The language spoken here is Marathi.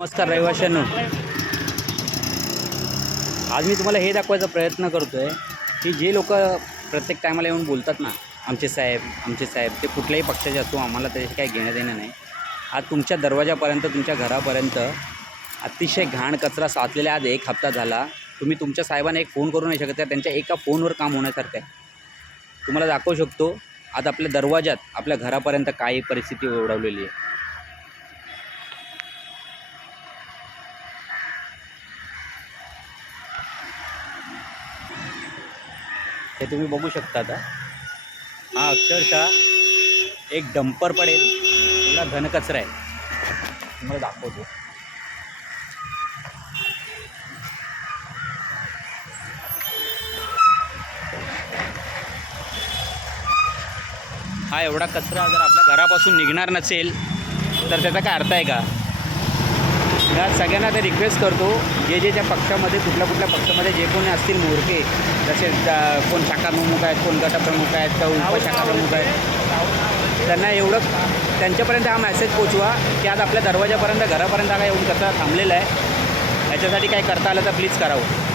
नमस्कार रहिवाशांनो, आज मी तुम्हाला हे दाखवायचा प्रयत्न करतो आहे की जे लोक प्रत्येक टायमाला येऊन बोलतात ना, आमचे साहेब ते कुठल्याही पक्षाचे असो, आम्हाला त्याचे काही घेणं देणं नाही. आज तुमच्या दरवाजापर्यंत, तुमच्या घरापर्यंत अतिशय घाण कचरा साचलेला. आज एक हप्ता झाला, तुम्ही तुमच्या साहेबांना एक फोन करू नाही शकत. त्यांच्या एका फोनवर काम होण्यासारखं आहे. तुम्हाला दाखवू शकतो आज आपल्या दरवाजात, आपल्या घरापर्यंत काय परिस्थिती ओढवलेली आहे. हे तुम्ही बघू शकता. आता हा अक्षरशः एक डंपर पडेल एवढा घनकचरा आहे. तुम्हाला दाखवतो. हा एवढा कचरा जर आपल्या घरापासून निघणार नसेल तर त्याचा काय अर्थ आहे का? या सगळ्यांना ते रिक्वेस्ट करतो, जे ज्या पक्षामध्ये, कुठल्या पक्षामध्ये जे कोणी असतील मोरके, तसेच कोण शाखा प्रमुख आहेत, कोण गटप्रमुख आहेत, कोण उपशाखा प्रमुख आहेत, त्यांना त्यांच्यापर्यंत हा मेसेज पोचवा की आज आपल्या दरवाजापर्यंत, घरापर्यंत हा येऊन कचरा थांबलेला आहे. याच्यासाठी काय करता आलं तर प्लीज करावं.